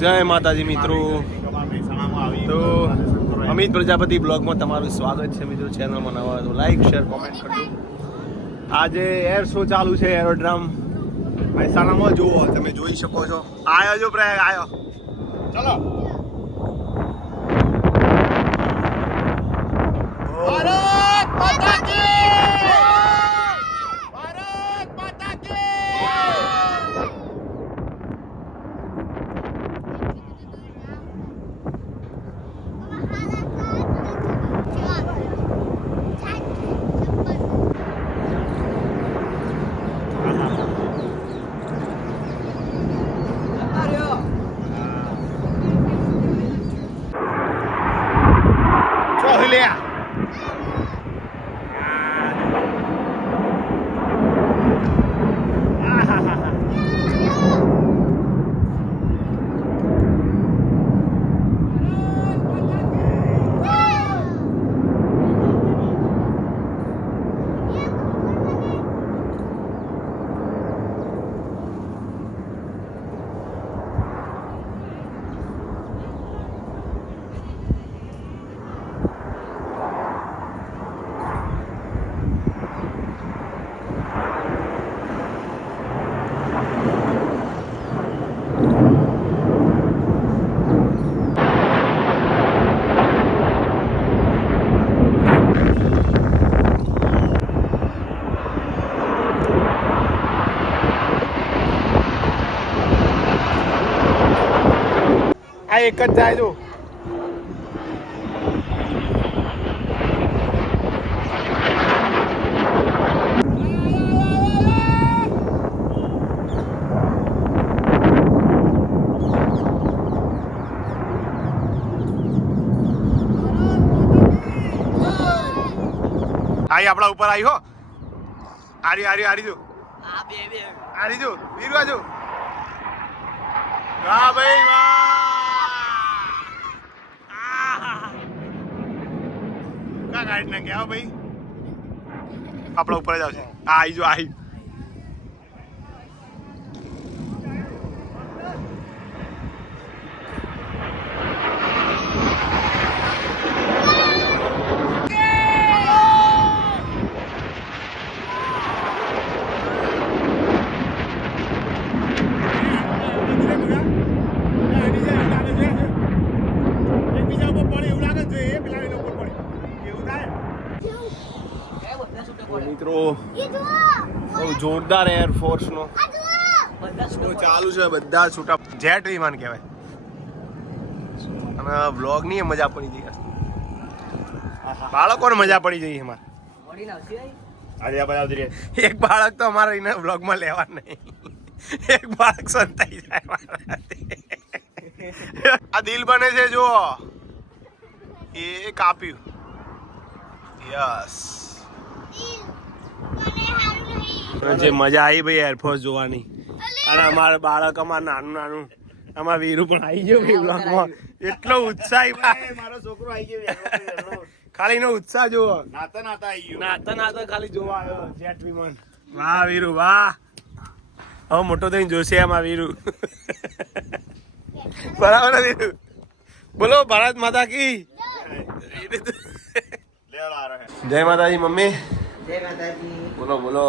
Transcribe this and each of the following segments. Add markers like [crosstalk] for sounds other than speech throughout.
જય માતાજી મિત્રો. તો અમિત પ્રજાપતિ બ્લોગમાં તમારું સ્વાગત છે મિત્રો ચેનલમાં નવા તો લાઈક શેર કોમેન્ટ કરજો. આજે એર શો ચાલુ છે એરોડ્રામ મહેસાણામાં જુઓ તમે જોઈ શકો છો. આયો જો પ્રયાગ આયો. ચલો. ભારત માતા કી ભારત માતા કી ચોહલ્યા આ એક જ જાય જો. આઈ આપણા ઉપર આવી હો. આરી આરી આરી જો. આરી જો વીરવા જો. વાહ ભાઈ વાહ આહા. કા હા ભાઈ આપણા ઉપર જ આવશે. આ આવી જો આઈ મિત્રો બહુ જોરદાર એરફોર્સ નો. ચાલુ છે બધા છૂટા જેટ વિમાન કહેવાય. અને વ્લોગની મજા પડી ગઈ બાળકોને મજા પડી જઈ ઉતરીએ. એક બાળક તો અમારે એને વ્લોગમાં લેવા નહીં. એક બાળક સંતાઈ જાય. આ દિલ બને છે જો એ કાપ્યું. યસ જે મજા આવી ભાઈ એરફોર્સ જોવાની. અને અમારે બાળક અમાર નાનું નાનું અમાર વીરુ પણ આવી ગયો ભાઈ વ્લોગમાં એટલો ઉત્સાહ મારો છોકરો આવી ગયો ખાલી નો ઉત્સાહ જોવો. નાતા નાતા આવી ગયો. નાતા નાતા ખાલી જોવા આવ્યો જેટ વિમાન. વાહ વીરુ વાહ. હવે મોટો થઈને જોશે આમાં વીરુ. બરાબર વીરુ? બોલો ભારત માતા કી. જય માતાજી મમ્મી. જય માતાજી. બોલો બોલો.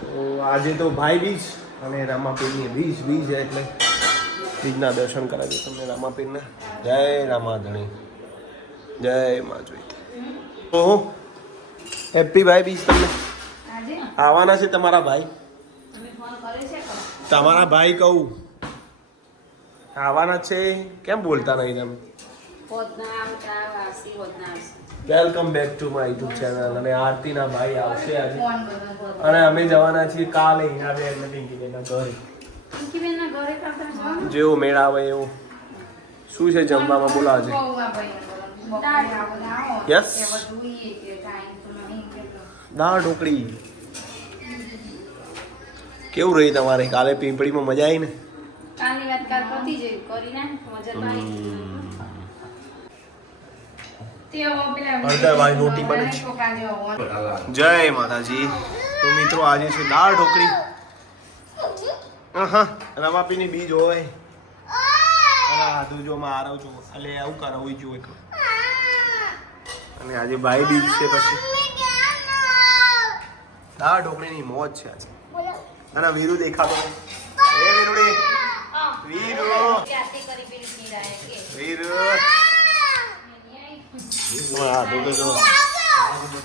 તો આજે તો ભાઈ બીજ અને રામાપીરની બીજ બીજ એટલે બીજના દર્શન કરાવી તમને રામાપીરના. જય રામાધણી. જય મા જોઈ તો હેપી ભાઈ બીજ તમને. આવવાના છે તમારા ભાઈ. તમારા ભાઈ કહું. આવવાના છે. કેમ બોલતા નહીં તમે? Welcome back to my YouTube channel અને આરતીના ભાઈ આવશે આજે. અને અમે જવાના છીએ કાલે હિનાબેન અને પિંકીબેનના ઘરે. જેવો મેળ આવે એવો. શું છે જમવામાં? બોલાવજે યસ દાળ ઢોકળી. કેવું રહી તમારે? કાલે પીંપળીમાં મજા આવી ને? કાલની વાત કાલ પતી જઈ. કરી ને મજા આવી. હળદર વાળી રોટી બને છે. જય માતાજી. તો મિત્રો આજે છે દાળ ઢોકળી. રમાપીની બીજ હોય. જો છું. એટલે આવું કરાવું જોઈએ એક. અને આજે ભાઈ બીજ છે પછી. દાળ ઢોકળીની મોજ છે આજે. અને વીરુ દેખાતો. એ વીરુડી. વીરુ.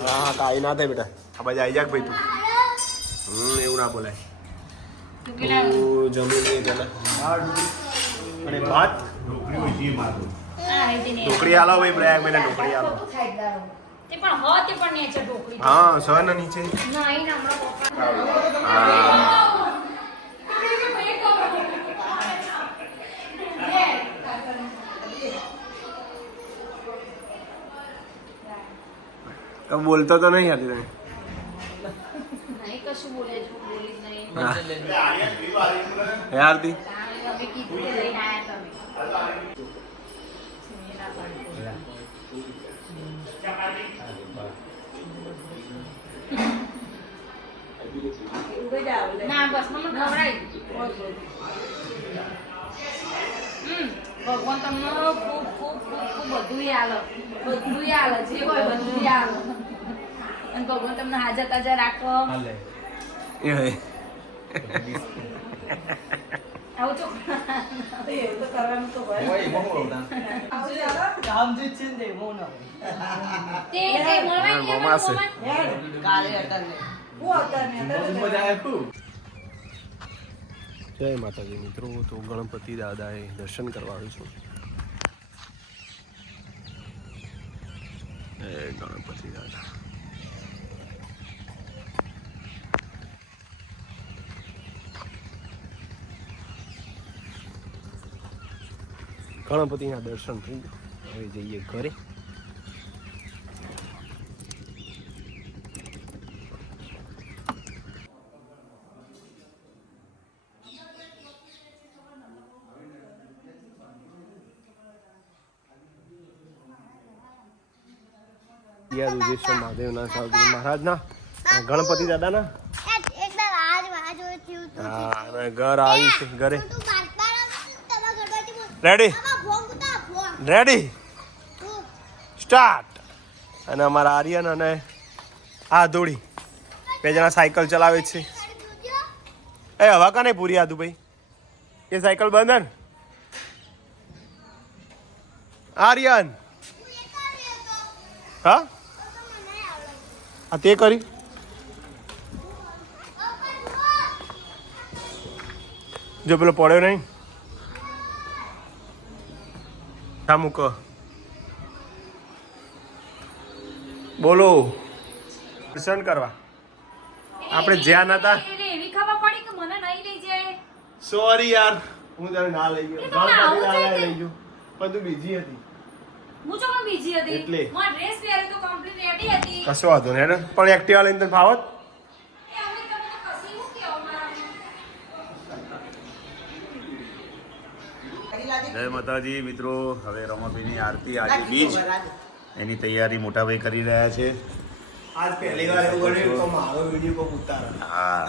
હા ના થાય બેટા આ બાજુ આવી જાક ભાઈ તું હમ એવું ના બોલાય તું જમી લઈ પેલા અને ભાઈ પ્રયાગ મહિના ઢોકળી આલો હ ના નીચે હા. તો બોલતો તો નહીં હતી તમે આરતી. ના બસ મને ખવડાવી હમ. ભગવાન તમને ખૂબ ખૂબ ખૂબ ખૂબ બધું આલો. બધું આલો જે હોય બધું આલો. અને ભગવાન તમને હાજર તાજા રાખો. એ હે આવું તો. તે કઈ મળવાય નહીં હા, મમાશે. અમારે હતા ને જય માતાજી, મિત્રો. તો ગણપતિ દાદાએ દર્શન કરવા આવ્યું છું. જય ગણપતિ દાદા. ગણપતિના દર્શન થઈ. હવે જઈએ ઘરે. યાદ દુધેશ્વર મહાદેવના સાવજી મહારાજના ગણપતિ દાદાના. હા ઘર આવી છે ઘરે. રેડી. રેડી સ્ટાર્ટ અને અમારા આર્યન અને આ ધોળી બે જણા સાયકલ ચલાવે છે. એ, હવા કાને પૂરી આદુ ભાઈ? એ સાયકલ બંધ આર્યન. હા તો તમને નહીં આવડે. આ તે કરી. જો પેલો પડ્યો નહીં. હા મૂકો. બોલો. દર્શન કરવા. આપણે જ્યાં નતા. એટલે એવી ખબર પડી કે મને નહીં લઈ જાય. સોરી યાર. હું તને ના? લઈ ગયો. પણ તું બીજી હતી. હું જો પણ બીજી હતી. એટલે? મારો ડ્રેસ પહેર્યો તો કમ્પ્લીટ રેડી હતી. કશો વાંધો નહીં હેડો. પણ એક્ટિવા લઈને તને ફાવત જય માતાજી મિત્રો. હવે રમાભાઈની આરતી આજે બીજ. એની તૈયારી મોટાભાઈ કરી રહ્યા છે. આજ પહેલી વાર એવું બન્યું તો મારો વીડિયો કોઈ ઉતારે. હા.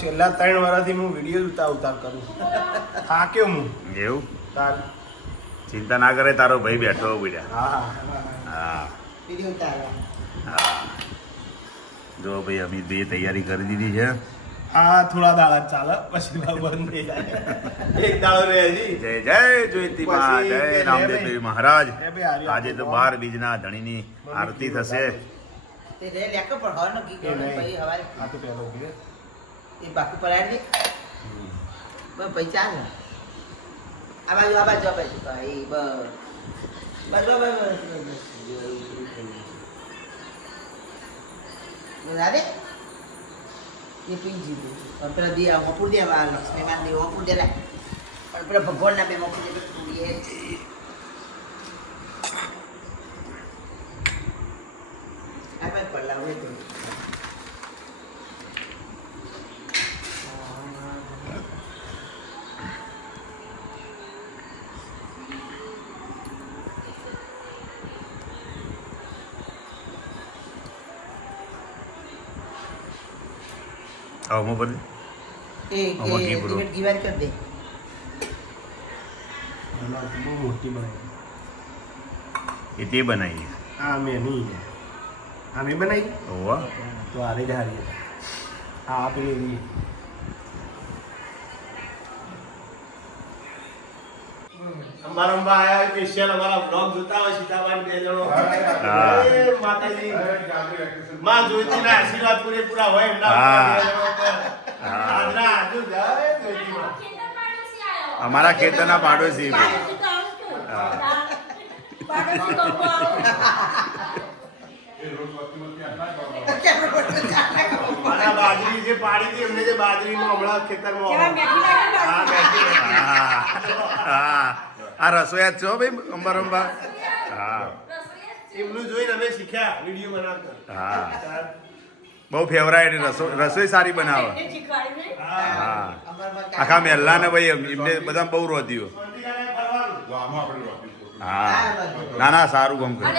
છેલ્લા ત્રણ વર્ષથી હું વીડિયો ઉતાર ઉતાર કરું થાક્યો હું. એવું? તાર ચિંતા ના કરે તારો ભાઈ બેઠો બીડા હા હા. વીડિયો જો ભાઈ અમિતભાઈએ તૈયારી કરી દીધી છે. આ થોડા દાડા ચાલે. પછી બંધ થઈ જાય. એક દાડો રહે જય જય પછી જય રામદેવ મહારાજ. ભાઈ, આજે તો. બાર બીજના ધણીની આરતી થશે. બાકી પલાળી દે. ચાલ. ને આ બાજુ આ બાજુ, આ એ પી જીધું મપુર દે આ લક્ષ્મી માન દે મપુર દે પણ ભગવાનના બે મપુર દે પૂરી એ આ બાજુ પલાવે તો આમાં પર એ આમાં ઘી. ટિકિટ ઘીવાર કરી દે. બનાવ તો બહુ મોટી બનાવી એ તે બનાવીએ આ મેં નહીં આ મેં બનાવી? ઓવા તો હારે જ હારી હા આપેલી એવી અમારા અંબા આયા સ્પેશિયલ અમારા બ્લોગ જોતા હોય સીતાબાઈ બે જણો. માતાજી. માં જોઈતીના આશીર્વાદ પૂરેપૂરા હોય એમના અમારા ખેતરના પાડોશી બાજરી જે પાડી હતી એમને જે બાજરીમાં હમણાં ખેતરમાં આ રસોયા છો ભાઈ અંબર અંબા હા. એમનું જોઈને અમે શીખ્યા વીડિયો બનાવતા. હા. બહુ ફેવરાઇટ રસો રસોઈ સારી બનાવે. હા. આખા મહેલા ને ભાઈ એમને બધા બહુ રોધ્યું. હા. ના ના સારું ગમ કર્યું.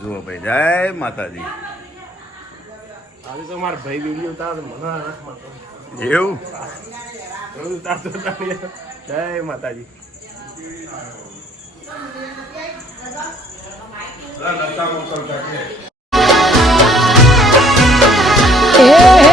જુઓ ભાઈ જય માતાજી. તો મારા ભાઈ વીડિયો ઉતારે મને એવું. જય માતાજી. એ ધન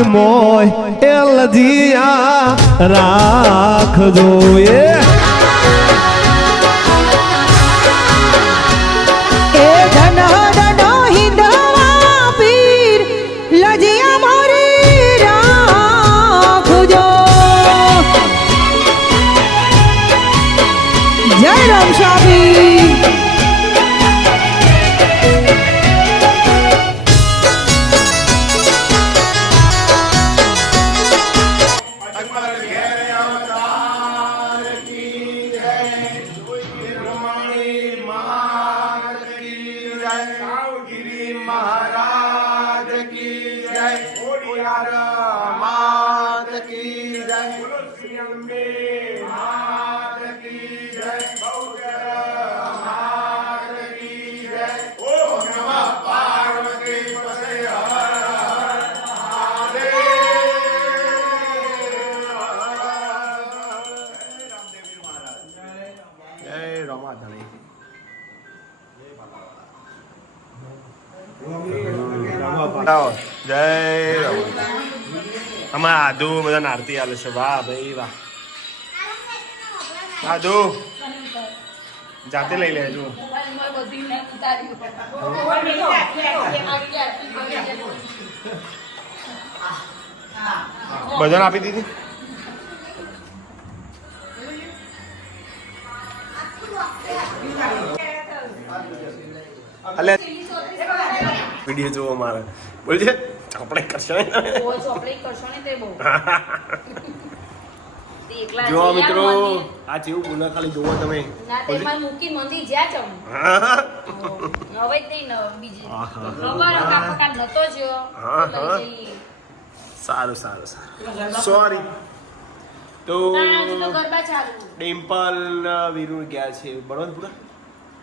કટોરાની મોય એ લજિયા રાખજો એ. મારી જય રામ સ્વામી. આમાં આદુ બધા નારતી આલે છે. વાહ ભાઈ, વાહ. આદુ. જાતે લઈ લેજો. બધાને આપી દીધી? અલે. વીડિયો જોવો મારે. બોલજે. ચોપડી કરશો ને? તે બહુ. [laughs] તે એકલા જો મિત્રો આ જેવું બોલે ખાલી જોવો તમે. જ્યાં. [laughs] સારું સારું સારું. સોરી તો ત્રણ હજુ તો ગરબા ચાલુ. ડિમ્પલ વીરુ ગયા છે બળવંતપુરા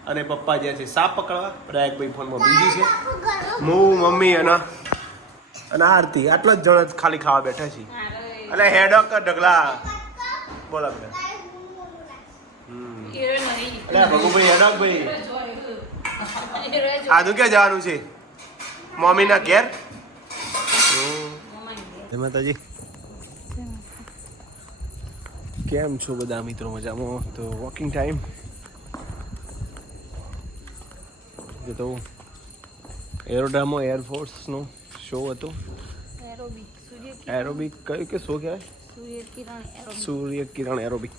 અને પપ્પા ગયા છે સાપ પકડવા. પ્રયાગભાઈ ફોનમાં બીજી છે. હું મમ્મી અને અને આરતી આટલો જ જણ જ ખાલી ખાવા બેઠા છે. અને હેડોક હેડક ઢગલા? બોલા નહીં. એટલે ભગુભાઈ હેડક ભાઈ. આદુ ક્યાં જવાનું છે? મમ્મીના ઘેર? મમ્માની જય માતાજી. કેમ છો બધા મિત્રો મજામાં? તો વોકિંગ ટાઈમ જે તો એરોડામો એરફોર્સનો શો હતો? એરોબિક કયું કે શો કહેવાય? સૂર્ય કિરણ એરોબિક સૂર્ય કિરણ એરોબિક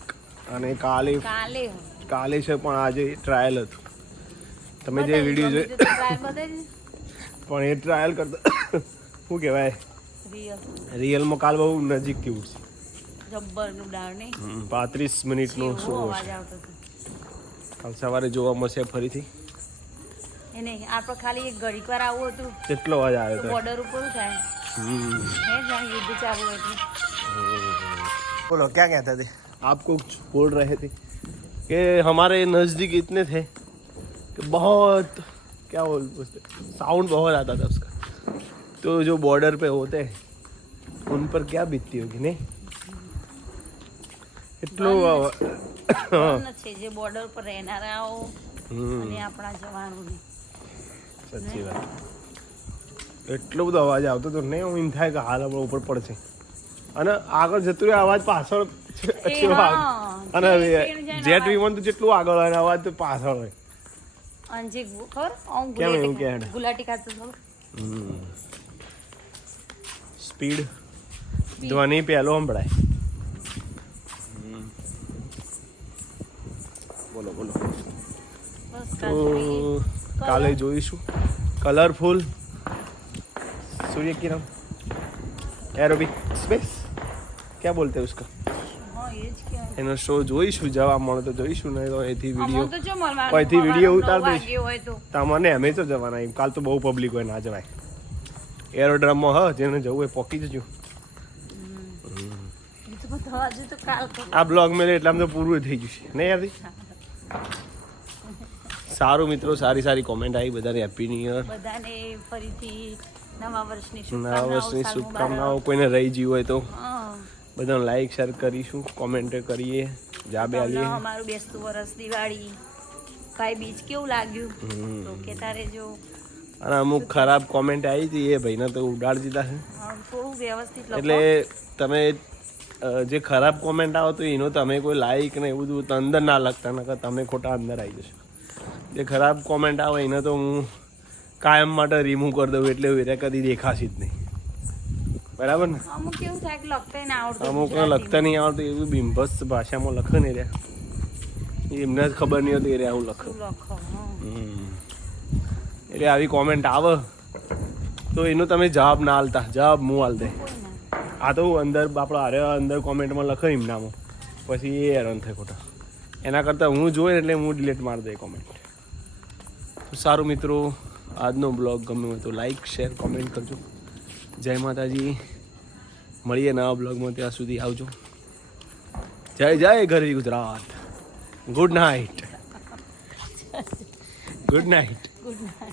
અને કાલે કાલે. કાલે છે પણ આજે ટ્રાયલ હતું. તમે જે વીડિયો જોઈ પણ એ ટ્રાયલ કરતા શું કહેવાય? રિયલમાં કાલ બહુ નજીકથી ઉઠશે છે. પાંત્રીસ મિનિટનો શો કાલ સવારે જોવા મળશે ફરીથી. એને આપણે ખાલી એક ઘડીક વાર આવું હતું કેટલો અવાજ આવ્યો હતો બોર્ડર ઉપર શું થાય હમ. હે જ્યાં યુદ્ધ ચાલુ હોય એટલે बोलो क्या कहते थे आप कुछ बोल रहे थे कि हमारे नज़दीक इतने थे कि बहुत क्या बोल उससे साउंड बहुत आता था उसका तो जो बॉर्डर पे होते हैं उन पर क्या बीतती होगी नहीं એટલું પણ છે જે બોર્ડર પર રહેનારાઓ હમ, અને આપણા જવાનોને સાચી વાત. એટલો બધો અવાજ આવતો હતો. નહીં એમ થાય કે હાલ આપણે ઉપર પડશે. અને આગળ જતું રહ્યો અવાજ પાછળ છે હા. અને જેટ વિમાન તો જેટલું આગળ હોય ને અવાજ તો પાછળ હોય. અને ખબર? આમ ગુલાટી કે ગુલાટી ખાતું સ્પીડ. ધ્વનિ પહેલો સંભળાય. બોલો બોલો તો કાલે જોઈશું. કલરફુલ સૂર્યકિરણ. એરોબિક સ્પેસ ક્યાં બોલતે ઉસકા? એ એનો શો જોઈશું જવા મળે તો જોઈશું નહીં તો અહીંથી વીડિયો અહીંથી વીડિયો ઉતાર દઈશ. તમને અમે તો જવાના એમ. કાલ તો બહુ પબ્લિક હોય ના જવાય. એરોડ્રમમાં હ જેને જવું હોય પોકી જજો. એ. આ બ્લોગ મેલે એટલામાં તો પૂરું થઈ ગયું છે. નહીં યાદી? સારું મિત્રો સારી સારી કોમેન્ટ આવી બધાને હેપી ન્યુ યર બધાને ફરીથી નવા વર્ષની નવા શુભકામનાઓ વર્ષની શુભકામનાઓ કોઈને રહી ગયું હોય તો. બધાને લાઈક શેર કરીશું કોમેન્ટ કરીએ જાબે આલીએ. અમારું બેસતું વર્ષ દિવાળી ભાઈ બીજ કેવું લાગ્યું. તો કેતા રહેજો અને અમુક ખરાબ કોમેન્ટ આવી હતી એ ભાઈને તો ઉડાડી દીધા છે. એટલે તમે જે ખરાબ કોમેન્ટ આવો તો એનો તમે કોઈ લાઈક ને એવું બધું તો અંદર ના લખતા નકર તમે ખોટા અંદર આવી જશો. જે ખરાબ કોમેન્ટ આવે એને તો હું કાયમ માટે રિમૂવ કરી દઉં એટલે એ કદી દેખાશે જ નહીં. બરાબર ને? અમુક કેવું થાય કે લખતા ના આવડતું અમુકને લખતા નહીં આવડતું એવું બિંભસ ભાષામાં લખે ને રહ્યા એમને જ ખબર નહીં હોતી એ રહ્યા હું. લખું. એટલે આવી કોમેન્ટ આવે તો એનો તમે જવાબ ના આલતા. જવાબ હું હાલ દે. આ તો હું અંદર આપણો હારે અંદર કોમેન્ટમાં લખે એમનામાં. પછી એ હેરાન થાય ખોટા. એના કરતાં હું જોઈ એટલે હું ડિલીટ મારી દે કોમેન્ટ સારું મિત્રો, આજનો બ્લોગ ગમે હોય તો લાઈક શેર કોમેન્ટ કરજો. જય માતાજી. મળીએ નવા બ્લોગમાં ત્યાં સુધી આવજો. જય જય ગરવી Gujarat. Good night good night good night